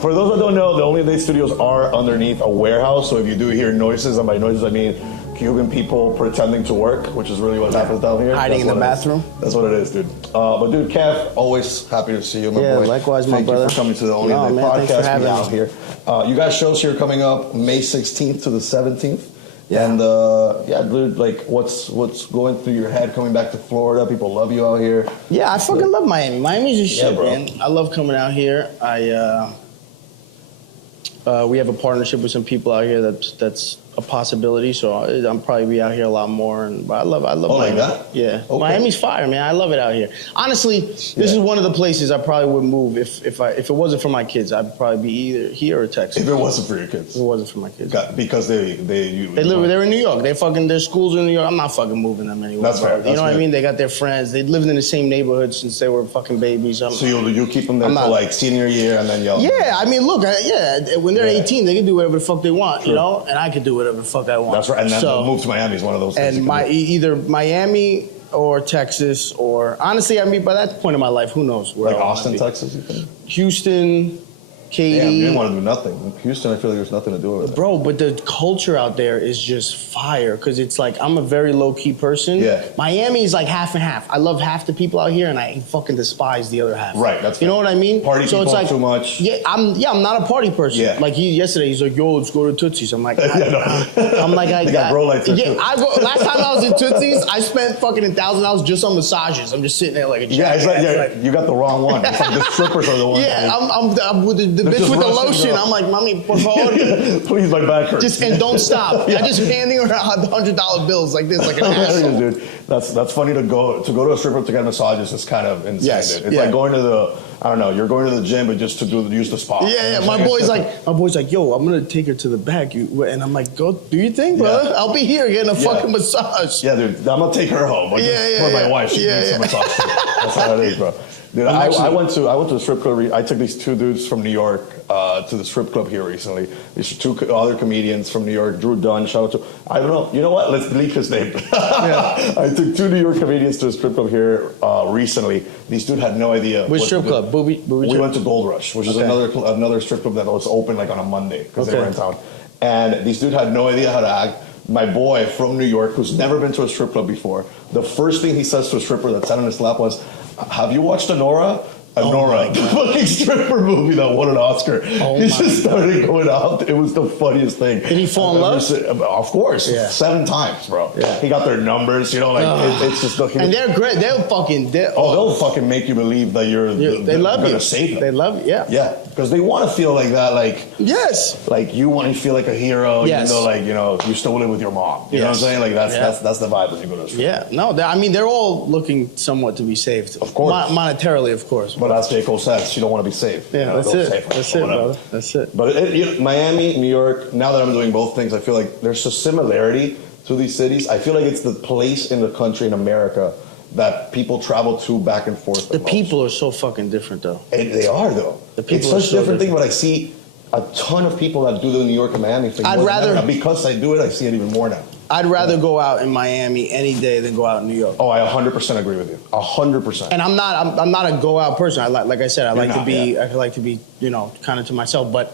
For those that don't know, the Only Dade Studios are underneath a warehouse, so if you do hear noises, and by noises I mean Cuban people pretending to work, which is really what happens down here. Hiding in the bathroom. That's what it is, dude. But dude, Kev, always happy to see you, my boy. Yeah, likewise, my brother. Thank you for coming to the Only Dade podcast. Be out here. You got shows here coming up May 16th to the 17th. Yeah. And yeah, dude, like what's going through your head coming back to Florida? People love you out here. Yeah, I fucking love Miami. Miami's a shit, man. I love coming out here. We have a partnership with some people out here that's a possibility, so I'm probably be out here a lot more. But I love Miami. Like that? Yeah, okay. Miami's fire, man. I love it out here. Honestly, this is one of the places I probably would move if it wasn't for my kids. I'd probably be either here or Texas. If it wasn't for your kids. If it wasn't for my kids. Because they're in New York. Their schools are in New York. I'm not fucking moving them anywhere. That's fair. You know what I mean? They got their friends. They lived in the same neighborhood since they were fucking babies. So you keep them there till like senior year and then y'all. Yeah, I mean, look, when they're 18, they can do whatever the fuck they want, you know, and I can do whatever the fuck I want. That's right. And then move to Miami is one of those things. And either Miami or Texas, or honestly, I mean, by that point in my life, who knows where? Like Austin, Texas, you think? Houston, Katy. Damn, you didn't want to do nothing. Houston, I feel like there's nothing to do with it. Bro, but the culture out there is just fire, because it's like, I'm a very low-key person. Yeah. Miami is like half and half. I love half the people out here, and I fucking despise the other half. Right, that's You know what I mean? Party so people it's like, too much. Yeah, I'm not a party person. Yeah. Like yesterday, he's like, yo, let's go to Tootsie's. I'm like, I'm like, they got bro lights there too. Last time I was in Tootsie's, I spent fucking $1,000 just on massages. I'm just sitting there like a jackass. Yeah, it's like, you got the wrong one. It's like the strippers are the ones. Yeah, I'm with the bitch with the lotion. I'm like, mommy, por favor. Please, my back hurts. And don't stop. I just handing her $100 bills like this, like an asshole. Dude, that's funny to go to a strip club to get massages. It's kind of insane. Yes, It's like going to you're going to the gym, but just to use the spa. Yeah. My boy's like, yo, I'm gonna take her to the back, and I'm like, go do your thing, brother. I'll be here getting a fucking massage. Yeah, dude, I'm gonna take her home. But for my wife, she needs a massage. That's how it is, bro. Dude, I went to a strip club. I took these two dudes from New York to the strip club here recently. These are two other comedians from New York. Drew Dunn, shout out to. I don't know. You know what? Let's delete his name. I took two New York comedians to a strip club here recently. These dudes had no idea. Which strip club? Booby we went to Gold Rush, which is another strip club that was open like on a Monday because they were in town. And these dudes had no idea how to act. My boy from New York, who's never been to a strip club before, the first thing he says to a stripper that sat on his lap was, "Have you watched Nora?" Nora, the fucking stripper movie that won an Oscar. He just started going out. It was the funniest thing. Did he fall in love? Of course. 7 times, bro. Yeah. He got their numbers, you know, like it's just looking. And they're great. They'll fucking make you believe that they're gonna save them. They love you, yeah. Yeah. Because they want to feel like that, like yes, like you want to feel like a hero, yes. Even though like you still live with your mom. You know what I'm saying? Like that's the vibe when you go to a strip. Yeah, no, I mean they're all looking somewhat to be saved, of course, monetarily, of course. But as J. Cole says, you don't want to be saved. Yeah, that's it. That's it, brother. That's it. But Miami, New York. Now that I'm doing both things, I feel like there's a similarity to these cities. I feel like it's the place in the country in America that people travel to back and forth. The people are so fucking different, though. And they are, though. It's such a different thing, but I see a ton of people that do the New York and Miami thing. Because I do it, I see it even more now. I'd rather go out in Miami any day than go out in New York. Oh, I 100% agree with you. 100%. And I'm not a go out person. Like I said, I like to be, kind of to myself. But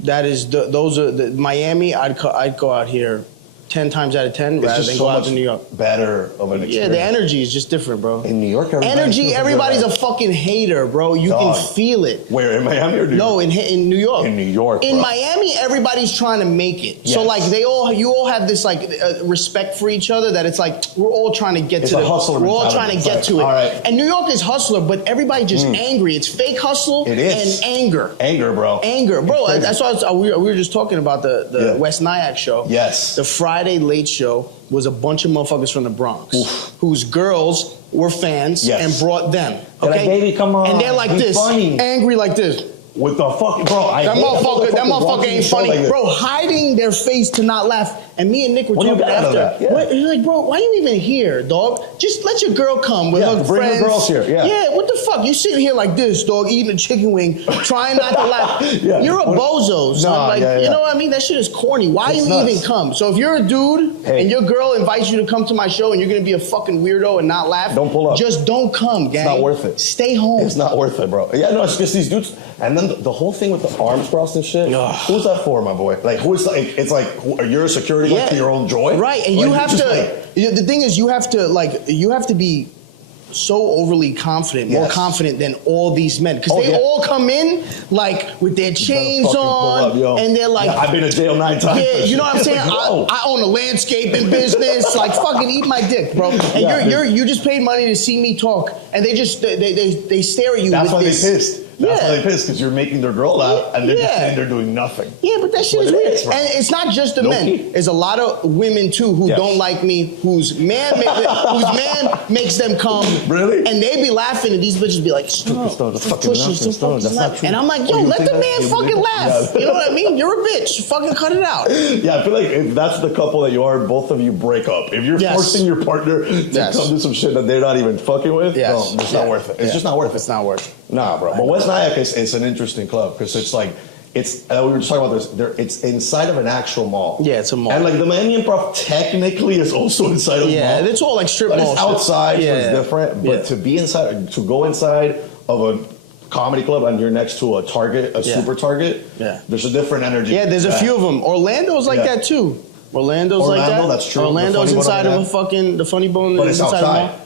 that is those are Miami. I'd go out here 10 times out of 10 rather than go out to New York. Better of an experience. Yeah, the energy is just different, bro. In New York, everybody's a fucking hater, bro. You can feel it. Where, in Miami or New York? No, in New York. In New York, In Miami, everybody's trying to make it. Yes. So like you all have this like respect for each other that it's like we're all trying to get to the hustler. We're all trying to get to it. All right. And New York is hustler, but everybody just angry. It's fake hustle and anger. Anger, bro. Anger, bro. That's why we were just talking about the West Nyack show. Yes. The Friday Late Show was a bunch of motherfuckers from the Bronx whose girls were fans and brought them. Okay, like, baby, come on. And they're like this, angry like this. With the fucking bro, that motherfucker ain't funny, like bro. Hiding their face to not laugh. And me and Nick were talking after. You're like, bro, why are you even here, dog? Just let your girl come with her bring friends. Your girls here. Yeah, what the fuck? You sitting here like this, dog, eating a chicken wing, trying not to laugh. You're a bozo, son. You know what I mean? That shit is corny. Why you even come? So if you're a dude and your girl invites you to come to my show and you're gonna be a fucking weirdo and not laugh, don't pull up. Just don't come, gang. It's not worth it. Stay home. It's not worth it, bro. Yeah, no, it's just these dudes. And then the whole thing with the arms crossed and shit. Who's that for, my boy? Like, who is like? It's like you're a security guard to your own joy, right? And like, you have to. The thing is, you have to be so overly confident, more confident than all these men, because they all come in like with their chains on, and they're like, I've been to jail 9 times. Yeah, you know what I'm saying? I own a landscaping business. Like, fucking eat my dick, bro. And you just paid money to see me talk, and they just they stare at you. That's with why this. they pissed. That's why they pissed, because you're making their girl laugh, and they're just saying they're doing nothing. Yeah, but that shit is weird. And it's not just the men. There's a lot of women too who don't like me, whose man makes them come. Really? And they be laughing, and these bitches be like, stop pushing. And I'm like, yo, let the man fucking laugh. You know what I mean? You're a bitch. Fucking cut it out. Yeah, I feel like if that's the couple that you are, both of you break up. If you're forcing your partner to come do some shit that they're not even fucking with, no, it's not worth it. It's just not worth it. It's not worth it. Nah, bro. But West Nyack is an interesting club, because it's like, we were just talking about this, it's inside of an actual mall. Yeah, it's a mall. And like the Miami Improv technically is also inside of a mall. Yeah, it's all like strip mall. It's outside, so it's different. But to be inside, to go inside of a comedy club and you're next to a Target, a super Target, there's a different energy. Yeah, there's a few of them. Orlando's like that too. Orlando's like that. That's true. Orlando's inside of the Funny Bone. But it's inside outside. Of the mall.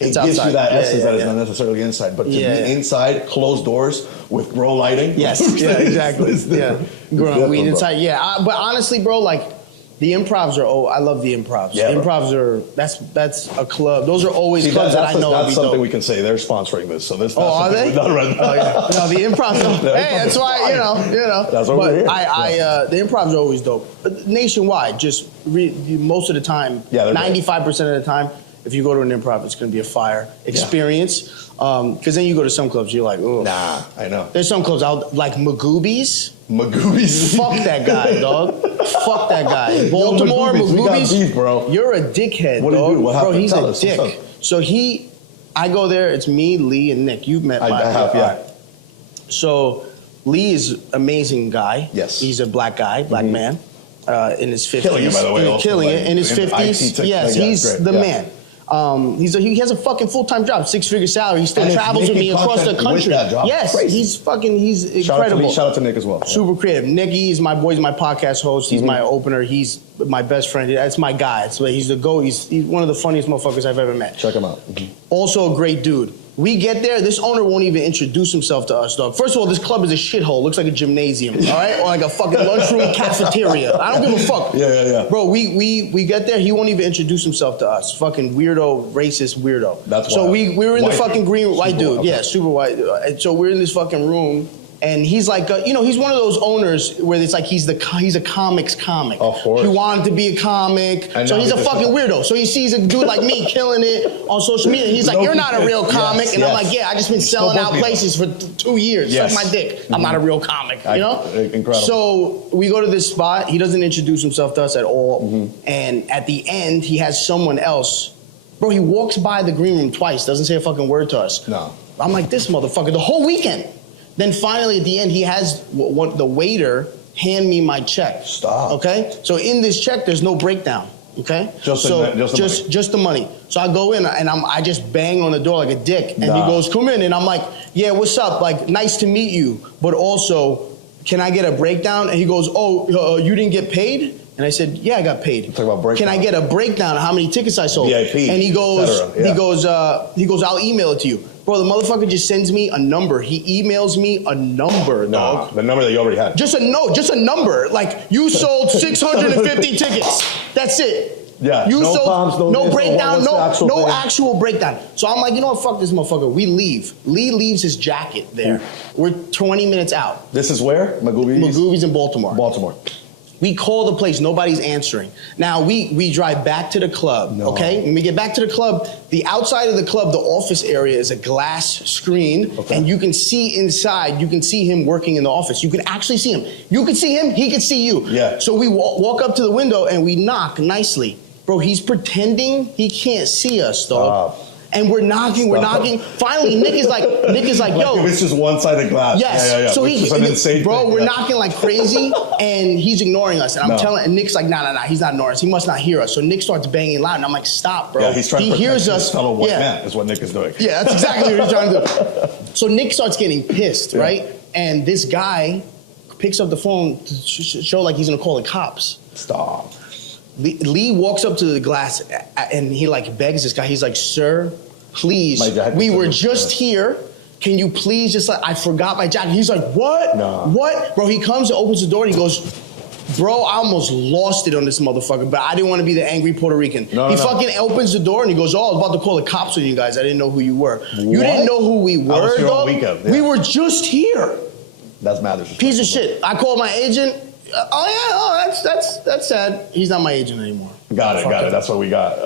It gives you that essence that is not necessarily inside, but to be inside, closed doors with grow lighting. Yes, exactly. Growing weed inside. Yeah, but honestly, bro, like the improvs are. I love the improvs. Yeah, improvs are. That's a club. Those are always clubs that I know. That's something we can say. They're sponsoring this, so this. Are they? Not right now. No, the improvs. Hey, that's why you know. That's what we're here. The improvs are always dope. Nationwide, just most of the time. 95% of the time. If you go to an improv, it's going to be a fire experience. Because then you go to some clubs, you're like, oh. Nah, I know. There's some clubs out like Magoobies. Fuck that guy, dog. Fuck that guy. Baltimore, Magoobies. We got beef, bro. You're a dickhead, what dog. What happened? Bro, he's Tell a us, dick. So I go there, it's me, Lee, and Nick. You've met I have. So Lee is an amazing guy. Yes. He's a black guy, black man, in his 50s. Killing it, by the way. Killing it in his 50s. Yes, he's the man. He has a fucking full-time job, 6-figure salary. He still travels with me across the country. Yes, he's incredible. Shout out to Nick as well. Super creative. Nicky is my boy. He's my podcast host. He's my opener. He's my best friend. That's my guy. So he's the GOAT. He's one of the funniest motherfuckers I've ever met. Check him out. Also a great dude. We get there, this owner won't even introduce himself to us, dog. First of all, this club is a shithole. Looks like a gymnasium, all right? Or like a fucking lunchroom cafeteria. I don't give a fuck. Yeah. Bro, we get there, he won't even introduce himself to us. Fucking weirdo, racist weirdo. That's so wild. we were in the fucking green, white dude. Okay. Yeah, super white. And so we're in this fucking room, and he's like, he's one of those owners where it's like he's a comics comic. Of course. He wanted to be a comic, so he's a fucking weirdo. So he sees a dude like me killing it on social media. He's like, you're not a real comic. And I'm like, yeah, I just been selling out places for 2 years. Suck my dick. I'm not a real comic, you know? Incredible. So we go to this spot. He doesn't introduce himself to us at all. And at the end, he has someone else. Bro, he walks by the green room twice, doesn't say a fucking word to us. No. I'm like, this motherfucker, the whole weekend. Then finally at the end, he has the waiter hand me my check. Stop. Okay? So in this check, there's no breakdown. Okay? Just the money. So I go in and I just bang on the door like a dick. And he goes, come in. And I'm like, yeah, what's up? Like, nice to meet you. But also, can I get a breakdown? And he goes, you didn't get paid? And I said, yeah, I got paid. Talk about breakdown. Can I get a breakdown of how many tickets I sold? VIP, and he goes, I'll email it to you. Bro, the motherfucker just sends me a number. He emails me a number, dog. The number that you already had. Just a number. Like, you sold 650 tickets. That's it. Yeah. You sold no breakdown, no thing. actual breakdown. So I'm like, you know what? Fuck this motherfucker. We leave. Lee leaves his jacket there. We're 20 minutes out. This is where? Magoobies? Magoobies in Baltimore. Baltimore. We call the place, nobody's answering. Now we drive back to the club, okay? When we get back to the club, the outside of the club, the office area is a glass screen, and you can see inside, you can see him working in the office. You can actually see him. You can see him, he can see you. Yeah. So we walk up to the window and we knock nicely. Bro, he's pretending he can't see us, dog. And we're knocking. Finally, Nick is like, yo. It's just one sided glass. Yes. Yeah. So we're thing. knocking like crazy, and he's ignoring us. And I'm telling, and Nick's like, nah, he's not ignoring us. He must not hear us. So Nick starts banging loud, and I'm like, stop, bro. Yeah, he's trying to hears us. His fellow white man is what Nick is doing. Yeah, that's exactly what he's trying to do. So Nick starts getting pissed, right? and this guy picks up the phone to show like he's gonna call the cops. Stop. Lee walks up to the glass and he like begs this guy. He's like, "Sir, please, we were just here. Can you please just I forgot my jacket." He's like, "What? Nah. What?" Bro, he comes and opens the door and he goes, "Bro, I almost lost it on this motherfucker, but I didn't want to be the angry Puerto Rican." He fucking opens the door and he goes, "Oh, I was about to call the cops on you guys. I didn't know who you were." What? You didn't know who we were, dog? Yeah. We were just here. That's mad. Piece of shit. I called my agent. That's sad. He's not my agent anymore. Got it. That's what we got.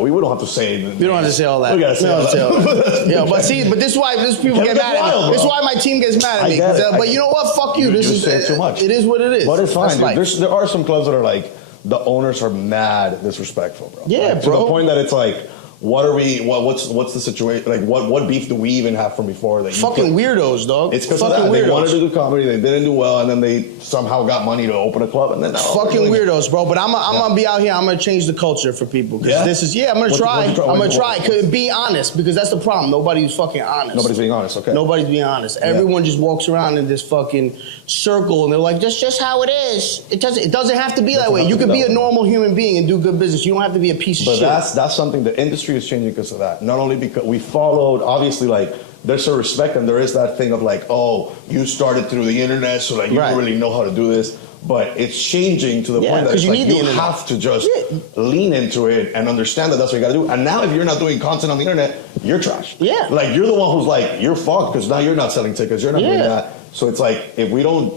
We don't have to say. We don't have to say all that. We gotta say all that. Yeah, but this is why people get mad at me. This is why my team gets mad at me. But you know what? Fuck you. This is too much. It is what it is. But it's fine. There are some clubs that are like the owners are mad disrespectful, bro. Yeah, like, bro. To the point that it's like, what's the situation? Like, what beef do we even have from before? That fucking weirdos, dog. It's because they wanted to do comedy, they didn't do well, and then they somehow got money to open a club, and then fucking weirdos, bro. But I'm gonna be out here. I'm gonna change the culture for people. Because this is I'm gonna try. I'm gonna try. Be honest, because that's the problem. Nobody's fucking honest. Nobody's being honest. Okay. Nobody's being honest. Everyone just walks around in this fucking circle, and they're like, "That's just how it is." It doesn't have to be that way. You can be a normal human being and do good business. You don't have to be a piece of shit. But that's something the industry is changing because of that. Not only because we followed, obviously, like there's a respect and there is that thing of like, oh, you started through the internet, so like you don't really know how to do this. But it's changing to the point that it's like you have to just lean into it and understand that that's what you got to do. And now if you're not doing content on the internet, you're trash. Yeah. Like you're the one who's like, you're fucked because now you're not selling tickets. You're not doing that. So it's like, if we don't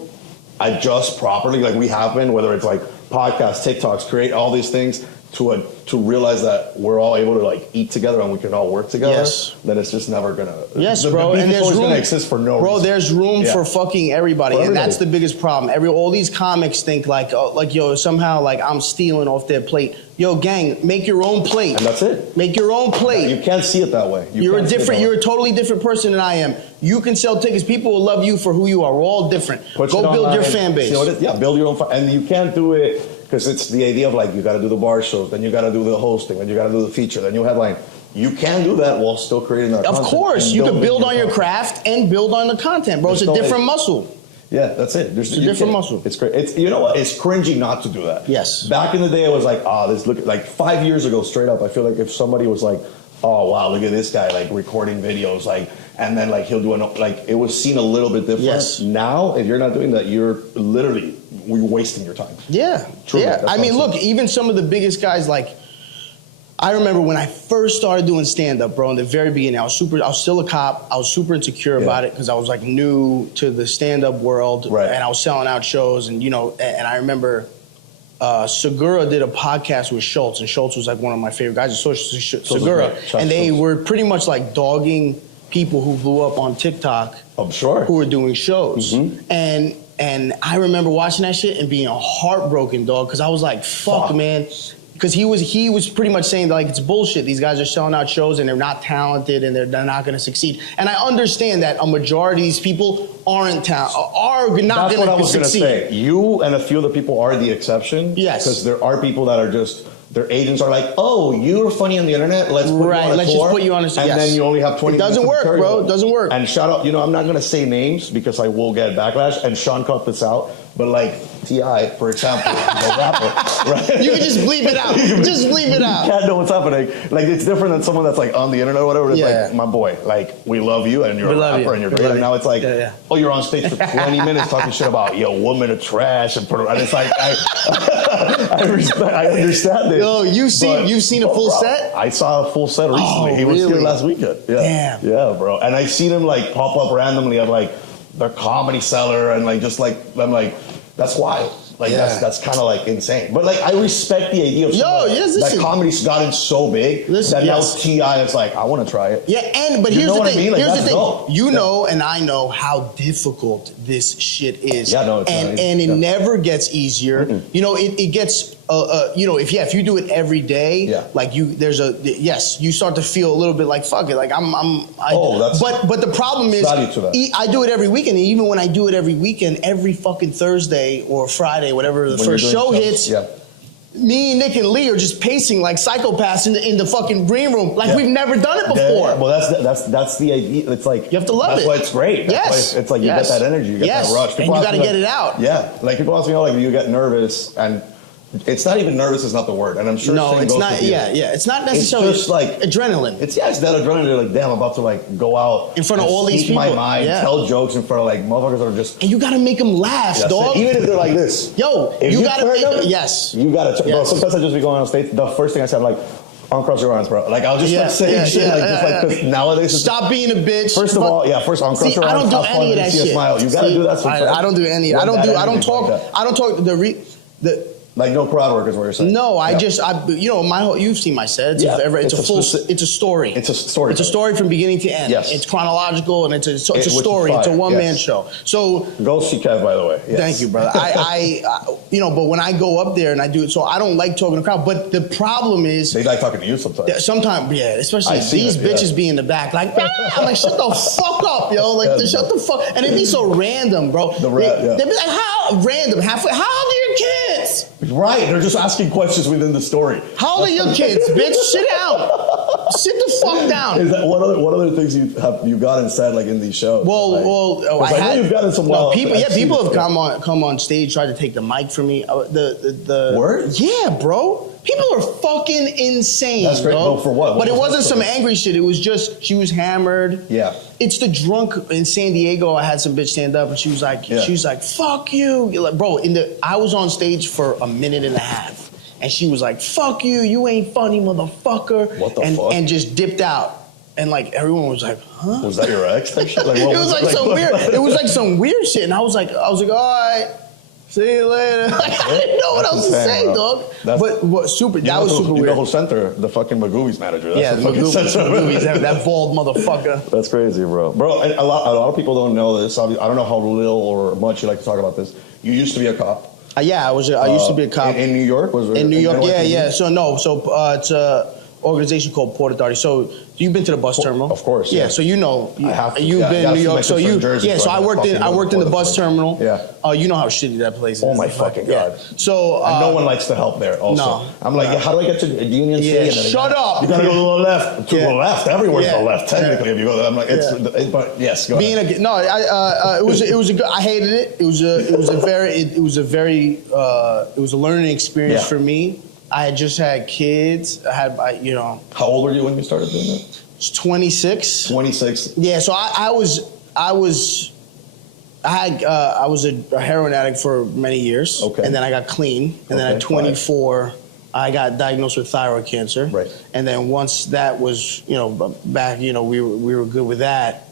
adjust properly, like we have been, whether it's like podcasts, TikToks, create all these things to realize that we're all able to like eat together and we can all work together, then it's just never gonna. Yes, bro. And there's room. Gonna exist for no reason. Bro, there's room for fucking everybody, and that's the biggest problem. All these comics think like yo, somehow like I'm stealing off their plate. Yo, gang, make your own plate. And that's it. Make your own plate. You can't see it that way. You're a totally different person than I am. You can sell tickets. People will love you for who you are. We're all different. Go build your fan base. Build your own. And you can't do it. Because it's the idea of like, you got to do the bar shows, then you got to do the hosting, then you got to do the feature, then you headline. You can do that while still creating that content. Of course, you can build on your craft and build on the content, bro. It's a different muscle. Yeah, that's it. It's a different muscle. It's great. You know what? It's cringy not to do that. Yes. Back in the day, I was like, this look like 5 years ago, straight up. I feel like if somebody was like, oh wow, look at this guy like recording videos, like, and then like he'll do it was seen a little bit different. Yes. Now, if you're not doing that, you're wasting your time. Yeah. Truly, yeah. I mean, look, even some of the biggest guys, like, I remember when I first started doing stand-up, bro, in the very beginning, I was still a cop. I was super insecure about it because I was like new to the stand-up world. Right. And I was selling out shows and, and I remember Segura did a podcast with Schultz, and Schultz was like one of my favorite guys. Segura. And they were pretty much like dogging people who blew up on TikTok. I'm sure. Who were doing shows. Mm-hmm. And I remember watching that shit and being heartbroken, dog, because I was like, fuck, man. Because he was pretty much saying that, like, it's bullshit. These guys are selling out shows and they're not talented and they're not going to succeed. And I understand that a majority of these people are not going to succeed. That's what I was going to say. You and a few other people are the exception. Yes. Because there are people that are just, their agents are like, oh, you're funny on the internet. Let's put you on a tour. Let's just put you on a tour. And then you only have 20 minutes. It doesn't work, bro. It doesn't work. And shout out, I'm not going to say names because I will get backlash. And Sean cut this out. But like T.I., for example, the rapper, right? You can just bleep it out. Just bleep it out. You can't know what's happening. Like, it's different than someone that's like on the internet or whatever. It's like, my boy, like, we love you and you're a rapper and you're great. And now it's like, oh, you're on stage for 20 minutes talking shit about, women are trash. And it's like, I understand it. Yo, you've seen a full set? I saw a full set recently. He was here last weekend. Yeah. Damn. Yeah, bro. And I seen him like pop up randomly at like the Comedy Cellar and like just like I'm like, that's wild. Like that's kind of like insane. But like I respect the idea of that comedy's gotten so big that now T.I. is like, I want to try it. Yeah, but here's the thing. Here's the thing. You know and I know how difficult this shit is. Yeah, no, it's not easy. And it never gets easier. Mm-mm. It gets if you do it every day, like you start to feel a little bit like fuck it, like but the problem is I do it every weekend, and even when I do it every weekend, every fucking Thursday or Friday, whatever the first show hits, me, Nick, and Lee are just pacing like psychopaths in the fucking green room, like we've never done it before. Yeah. Well, that's the idea. It's like you have to love that's it. That's why it's great. Yes. It's like you get that energy, you get that rush. People and you got to get it out. Yeah, like people ask me, like, you get nervous, and it's not even nervous. Is not the word, and I'm sure. No, it's not. Yeah, it's not necessarily. It's just like adrenaline. It's that adrenaline. You're like, damn, I'm about to like go out in front of all these people. My mind, tell jokes in front of like motherfuckers that are just. And you got to make them laugh, dog. Even if they're like this. Yo, you got to make them. Yes. You got to. Bro, sometimes I just be going on stage. The first thing I said, I'm like, uncross your arms, bro. Like I'll just like say shit, like just like cause nowadays. Stop being a bitch. First of all, first uncross your arms. I don't do any of that shit. Smile. You gotta do that. I don't do any. I don't talk. Like no crowd work is what you're saying. No, you've seen my set. It's a story. It's a story. It's a story from beginning to end. Yes. It's chronological and it's a story. It's a one-man show. So go see KEV, by the way. Yes. Thank you, brother. But when I go up there and I do it, so I don't like talking to the crowd. But the problem is they like talking to you sometimes. Sometimes, especially these bitches be in the back, like, I'm like, shut the fuck up, yo, like, shut the fuck, and it'd be so random, bro. They'd be like, how random? How old are your kids? Right, they're just asking questions within the story. How old are your kids, bitch? Sit down. Sit the fuck down. Is that what other things you got and said like in these shows? I know you've gotten some wild. People have come on stage, tried to take the mic from me. The word? Yeah, bro. People are fucking insane. That's great. Bro. No, for what? But it wasn't some angry shit. It was just she was hammered. Yeah. It's the drunk in San Diego. I had some bitch stand up and she was like, "Fuck you." You're like, bro. I was on stage for a minute and a half, and she was like, "Fuck you. You ain't funny, motherfucker." What the fuck? And just dipped out. And like everyone was like, "Huh?" Was that your ex? Like, it was like some weird. It was like some weird shit. And I was like, all right. See you later. Like, I didn't know what else to say, dog. That was super weird. You know who sent her? The fucking Magoo's manager. That's Magoo's, that bald motherfucker. That's crazy, bro. Bro, a lot of people don't know this. I don't know how little or much you like to talk about this. You used to be a cop. I used to be a cop. In New York? In New York, yeah. So it's a organization called Port Authority. So you've been to the bus terminal, of course. Yeah. So you know, you've been in New York. So So I worked in the bus terminal. Yeah. You know how shitty that place is. Oh my fucking god. So and no one likes to help there. Also, no. I'm like, how do I get to Union City? Shut up. You gotta go to the left. To the left. Everywhere's to the left. Technically, if you go there, I'm like, but yes, go ahead. It was a good. I hated it. It was a learning experience for me. I had just had kids. How old were you when you started doing that? I was 26. 26. Yeah, so I was a heroin addict for many years. Okay. And then I got clean. And then at 24, I got diagnosed with thyroid cancer. Right. And then once that was, back, we were good with that.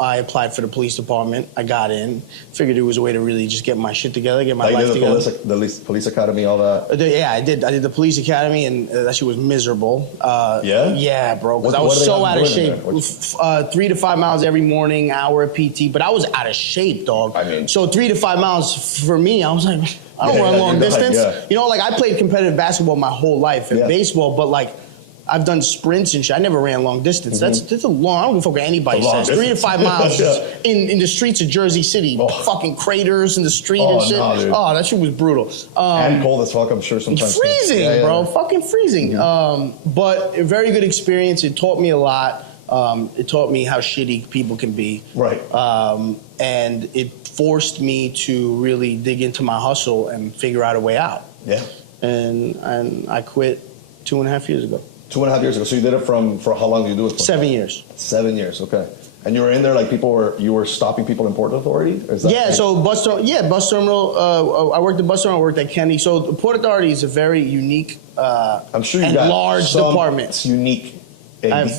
I applied for the police department. I got in. Figured it was a way to really just get my shit together, get my life together. The police academy, all that. Yeah, I did. I did the police academy, and that shit was miserable. Yeah, bro. Because I was so out of shape. 3 to 5 miles every morning, hour of PT. But I was out of shape, dog. So 3 to 5 miles for me, I was like, I don't run long distance. I played competitive basketball my whole life and baseball, but I've done sprints and shit. I never ran long distance. That's a long. I don't give a fuck what anybody says. 3 to 5 miles in the streets of Jersey City. Fucking craters in the street and shit. No, that shit was brutal. And cold as fuck, I'm sure sometimes. Freezing, bro. Fucking freezing. But a very good experience. It taught me a lot. It taught me how shitty people can be. Right. And it forced me to really dig into my hustle and figure out a way out. Yeah. And I quit 2.5 years ago. 2.5 years ago. So you did it for how long did you do it for? 7 years. 7 years, okay. And you were in there like you were stopping people in Port Authority? So bus terminal. I worked at bus terminal, I worked at Kennedy. So the Port Authority is a very unique I'm sure you and got large department. It's unique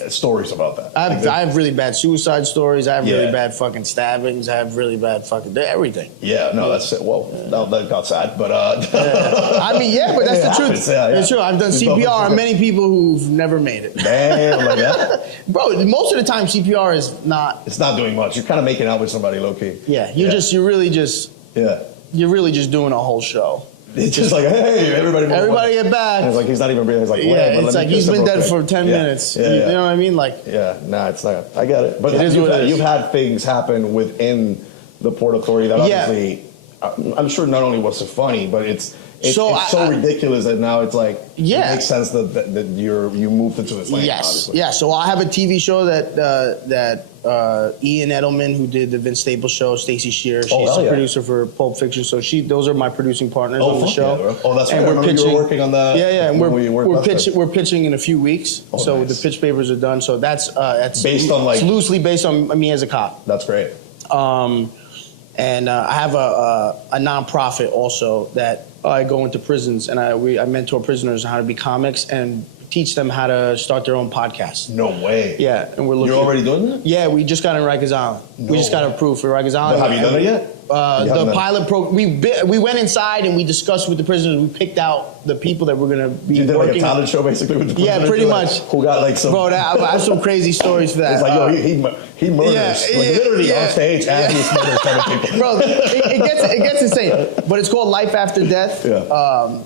stories about that. I have really bad suicide stories. I have really bad fucking stabbings. I have really bad fucking everything. Yeah, no, that's it. Well, that got sad, but but that's the truth. It's true. I've done CPR on many people who've never made it. Damn, like that. Bro, most of the time CPR is not. It's not doing much. You're kind of making out with somebody low key. Yeah, you're really just doing a whole show. It's just like, hey, everybody get back. And it's like he's not even breathing. It's like, it's like he's been dead for 10 minutes. You know what I mean? Like, it's not. I get it. But you've had things happen within the Port Authority that obviously I'm sure not only was it funny, but it's so ridiculous that now it's like it makes sense that you moved into this lane. Yes, obviously. yeah. So I have a TV show that Ian Edelman, who did the Vince Staples show, Stacey Shear, she's the producer for Pulp Fiction. So those are my producing partners on the show. Yeah, that's right. We're pitching. You were working on that. Yeah, and we're pitching in a few weeks. So nice. The pitch papers are done. So that's based on it's loosely based on me as a cop. That's great. And I have a nonprofit also that I go into prisons and I mentor prisoners on how to be comics and teach them how to start their own podcast. No way. Yeah, and we're looking. You're already doing that? Yeah, we just got in Rikers Island. We just got approved for Rikers Island. But have you done it yet? The pilot program. We went inside and we discussed with the prisoners. We picked out the people that were going to be. You did working. like a talent show basically with the prisoners? Yeah, pretty much. Who got like some? Bro, I have some crazy stories for that. It's like he murders literally on stage as he's murders other people. Bro, it gets insane. But it's called Life After Death. Yeah.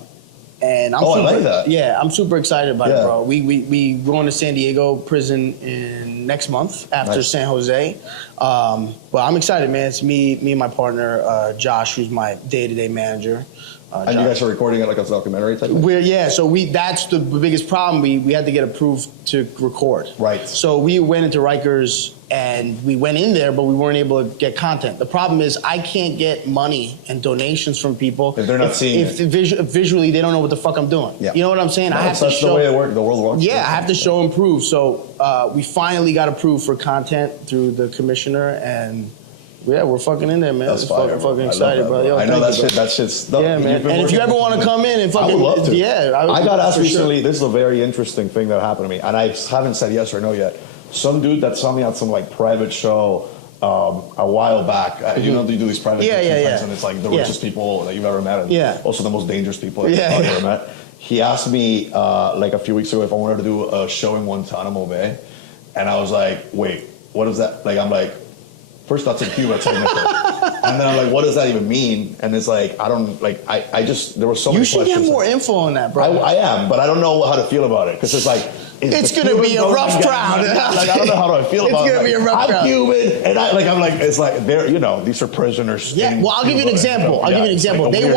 And I'm I like that. Yeah, I'm super excited about it, bro. We going to San Diego prison in next month after San Jose. But I'm excited, man. It's me and my partner, Josh, who's my day-to-day manager. And you guys are recording it like a documentary type thing? That's the biggest problem. We had to get approved to record. Right. So we went into Rikers and we went in there, but we weren't able to get content. The problem is I can't get money and donations from people if they're not seeing it. Visually they don't know what the fuck I'm doing. Yeah. You know what I'm saying? I have to show. That's the way it works. The world works. Yeah, I have to show and prove. So we finally got approved for content through the commissioner, and yeah, we're fucking in there, man. That's fire, fucking excited, bro. Yo, I know that shit's. Yeah, man. And if you ever want to come in and fucking, I would love to. Yeah, I got asked recently. Sure. This is a very interesting thing that happened to me, and I haven't said yes or no yet. Some dude that saw me at some like private show a while back. You know, they do these private things, and it's like the richest people that you've ever met, and also the most dangerous people that you've ever met. He asked me like a few weeks ago if I wanted to do a show in Guantanamo Bay, and I was like, wait, what is that? Like, I'm like, first that's in Cuba, technically. And then I'm like, what does that even mean? And it's like, I don't, like, I just, there were so many questions. You should get more info on that, bro. I am, but I don't know how to feel about it. Because it's like, it's going to be a rough crowd. Like, I don't know how I feel about it. It's going to be a rough crowd. I'm Cuban, and I'm like, it's like, they're, you know, these are prisoners. Yeah, well, I'll give you an example. I'll give you an example. They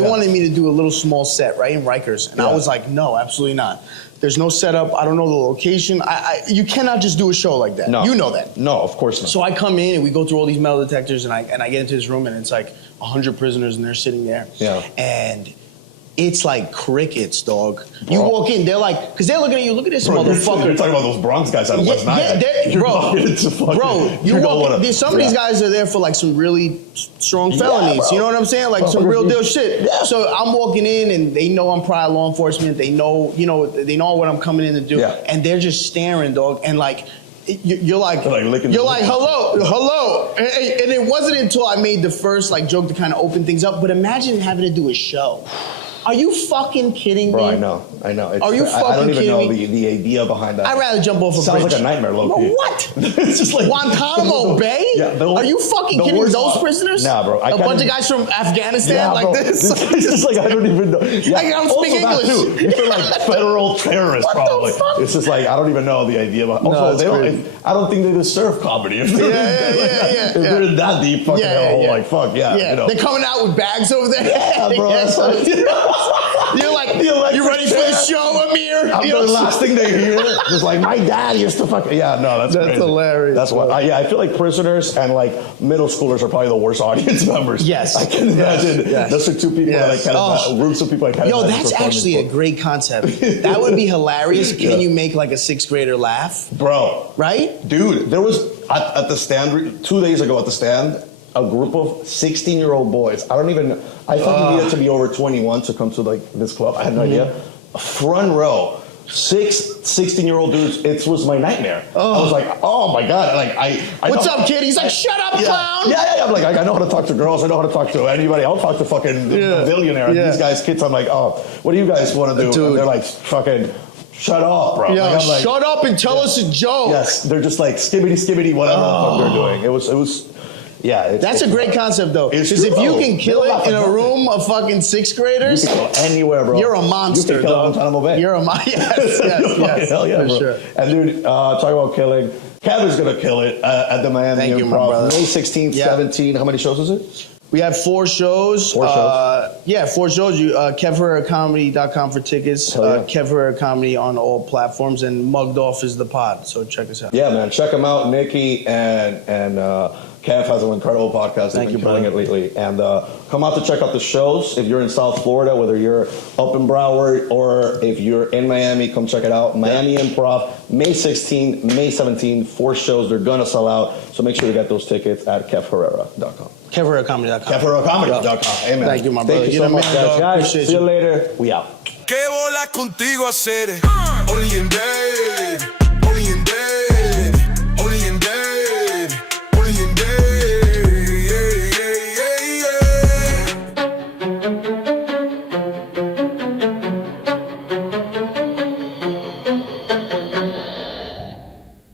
wanted me to do a little small set, right, in Rikers. And I was like, no, absolutely not. There's no setup. I don't know the location. You cannot just do a show like that. No. You know that. No, of course not. So I come in and we go through all these metal detectors and I get into this room and it's like 100 prisoners and they're sitting there. Yeah. And it's like crickets, dog. You walk in, they're like, because they're looking at you, look at this motherfucker. You're talking about those Bronx guys out of West Nine. Some of these guys are there for like some really strong felonies. You know what I'm saying? Like some real deal shit. Yeah. So I'm walking in and they know I'm prior law enforcement. They know, they know what I'm coming in to do. Yeah. And they're just staring, dog. And like, you're like hello. And it wasn't until I made the first like joke to kind of open things up. But imagine having to do a show. Are you fucking kidding me? Bro, I know. Are you fucking kidding me? I don't even know the idea behind that. I'd rather jump off a bridge. Sounds like a nightmare, low-key. What? It's just like Guantanamo Bay? Yeah, are you fucking kidding me? Those prisoners? Nah, bro. A bunch of guys from Afghanistan like this? It's just like, I don't even know. Yeah. I don't speak English. These are like federal terrorists, probably. The fuck? It's just like, I don't even know the idea about. Also, I don't think they deserve comedy. If they're in that deep fucking hell, like, fuck, They're coming out with bags over there. Yeah, bro. You're like, you ready for the show, Amir? The last thing they hear is like, my dad used to fuck. Yeah, no, that's crazy. Hilarious. That's why. I feel like prisoners and like middle schoolers are probably the worst audience members. Yes, I can imagine. Yes. Those are two people that I kind of groups of people I kind of. Yo, that's actually a great concept. That would be hilarious. Can you make like a sixth grader laugh, bro? Right, dude. There was at the stand 2 days ago at the stand. A group of 16-year-old boys. I thought you needed to be over 21 to come to like this club. I had no idea. Front row, 16-year-old dudes. It was my nightmare. I was like, oh my god! Like what's up, kid? He's like, shut up, clown. Yeah. I'm like, I know how to talk to girls. I know how to talk to anybody. I'll talk to fucking billionaire. These guys, kids. I'm like, oh, what do you guys want to do? Dude. And they're like, fucking. Shut up, bro. Yeah, like, shut up and tell us a joke. Yes, they're just like skibbity, whatever the fuck they're doing. It was. Yeah, that's a great concept though. Because if you can kill it in a room of fucking sixth graders, you can go anywhere, bro. You're a monster. You can kill Guantanamo Bay. You're a monster. Yes. Hell yeah, for bro. Sure. And dude, talk about killing. Kev is gonna kill it at the Miami Improv. May 16th, 17th. How many shows is it? We have 4 shows. 4 shows. Yeah, 4 shows. KEVHerreraComedy.com for tickets. Yeah. KEV Herrera Comedy on all platforms, and Mugged Off is the pod. So check us out. Yeah, man, check them out. Nikki and Kev has an incredible podcast. They've been killing it lately. And come out to check out the shows. If you're in South Florida, whether you're up in Broward or if you're in Miami, come check it out. Miami Improv, May 16, May 17, 4 shows. They're going to sell out. So make sure you get those tickets at KEVHerrera.com. KEVHerreraComedy.com. KEVHerreraComedy.com. Amen. Thank you, my brother. Thank you so much, guys. Appreciate See you later. We out. Que bola contigo hacer, only in DADE.